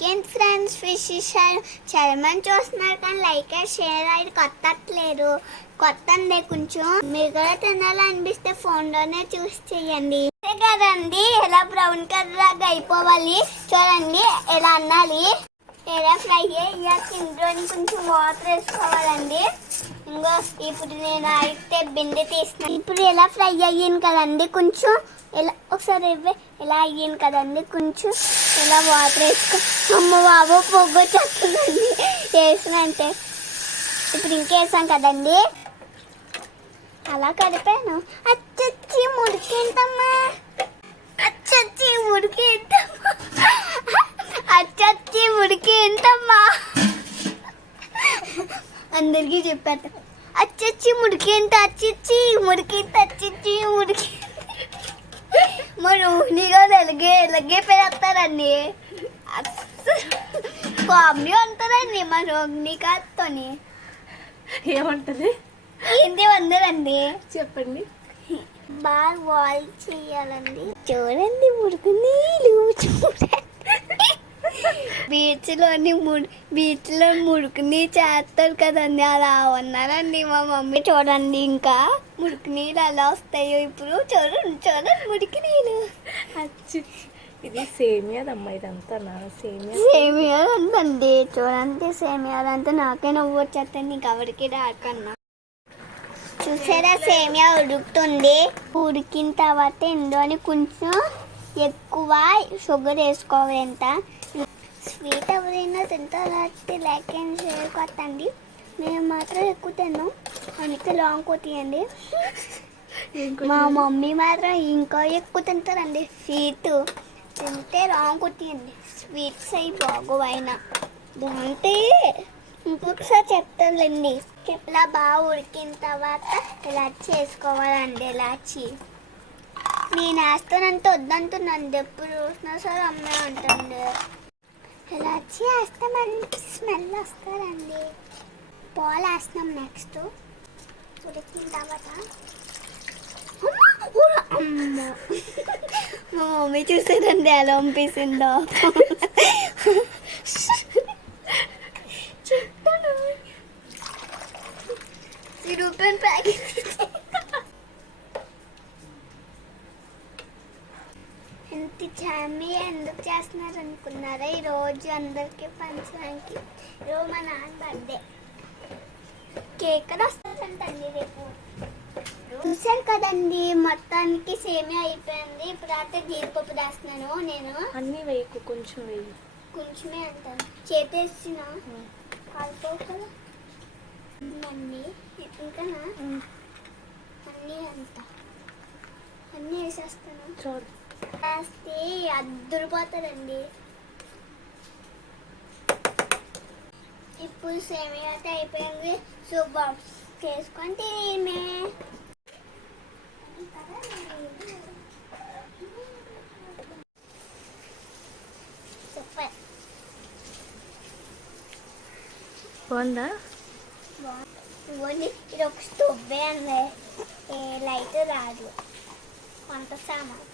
ఇంకేంటి ఫ్రెండ్స్ విశేషాలు? చాలా మంది చూస్తున్నారు కానీ లైక్ షేర్ అది కొట్టట్లేదు. కొత్తండి కొంచెం. మీరు కూడా తినాలనిపిస్తే ఫోన్లోనే చూసి చెయ్యండి కదండి. ఇలా బ్రౌన్ కలర్ లాగా అయిపోవాలి. చూడండి ఇలా అన్నాలి. ఇలా ఫ్రై అయ్యాక ఇందులోని కొంచెం వాటర్ వేసుకోవాలండి. ఇంకో ఇప్పుడు నేను అయితే బిందె తీస్తున్నాను. ఇప్పుడు ఇలా ఫ్రై అయ్యింది కదండి. కొంచెం ఇలా ఒకసారి ఇలా అయ్యింది కదండి. కొంచెం ఇలా వాటర్ వేసుకో. అమ్మ బాబు పొగ వచ్చేస్తుందండి వేసినంటే. ఇప్పుడు ఇంకేసాం కదండి. అలా కలిపాను. అచ్చచ్చి ముడికేంటమ్మా, అచ్చచ్చి ముడికేంటమ్మా, అచ్చచ్చి ముడికేంటమ్మా అందరికీ చెప్పారు. అచ్చచ్చి ముడికేంట, అచ్చచ్చి ముడికేంట, అచ్చచ్చి ముడికి. మా రోహిణిగా ఎలాగే పెడతారండి. కామెడీ ఉంటుందండి మా రోహిణికాతోని. ఏమంటది? ఏంటి వందరండి చెప్పండి. బాగా బాయిల్ చేయాలండి. చూడండి ముడుకు నీళ్ళు చూడండి. బీచ్లో ముడుకుని చేస్తారు కదండి. అలా ఉన్నారండి మా మమ్మీ. చూడండి ఇంకా ముడుకు నీళ్ళు ఎలా వస్తాయో ఇప్పుడు. చూడండి మురికి నీళ్ళు. ఇది సేమియాదమ్మా. ఇదంతా సేమియా ఉందండి. చూడండి సేమియాలంతా నాకే నవ్వు వచ్చేస్తాను. నీకు ఎవరికి రాకన్నా. చూసారా సేమియా ఉడుకుతుంది. ఉడికిన తర్వాత ఇందులోని కొంచెం ఎక్కువ షుగర్ వేసుకోవాలి. ఎంత స్వీట్ ఎవరైనా తింటారా లైక్ అండ్ షేర్ కొట్టండి. నేను మాత్రం ఎక్కువ తిన్నాను అందుకే లాంగ్ కొట్టియండి. మా మమ్మీ మాత్రం ఇంకా ఎక్కువ తింటారండి. స్వీట్ తింటే లాంగ్ కొట్టియండి. స్వీట్స్ అవి బాగోవైనా బాగుంటే ఇంకొకసారి చెప్తానులేండి. ఇలా బాగా ఉడికిన తర్వాత ఇలాచి వేసుకోవాలండి. ఇలాచి నేను వేస్తానంటే వద్దంటున్నాను. ఎప్పుడు చూసినా సరే అమ్మే ఉంటుంది. ఇలాచి వేస్తే మంచి స్మెల్ వస్తుందండి. పాలు వేస్తున్నాం. నెక్స్ట్ ఉడికిన తర్వాత మా మమ్మీ చూసేదండి ఎలా పంపిస్తుందో. రూపాయలు ప్యాకెట్ ఎంత చామీ ఎందుకు చేస్తున్నారు అనుకున్నారా? ఈరోజు అందరికీ పంచడానికి. ఈరోజు మా నాన్న బర్త్డే. కేక్ కూడా వస్తుందంటండి రేపు. చూసారు కదండి మొత్తానికి సేమియా అయిపోయింది. ఇప్పుడు అయితే జీడిపప్పు వేస్తున్నాను. నేను అన్నీ వేయకు, కొంచెం వేయి. కొంచెమే అంటాను. చేతేసిన కాలుతో కదా అన్నీ ఇంకానా అన్నీ అంతా అన్నీ వేసేస్తాను. చూడు వేస్తే అద్దరిపోతారండి. ఇప్పుడు సేమియా అయితే అయిపోయింది. సో బాక్స్ చేసుకొని తినే సూపర్. బాగుందా? ఇవ్వండి. ఇది ఒక స్టవ్ అండి. లైట్ రాదు. వంట సామాన్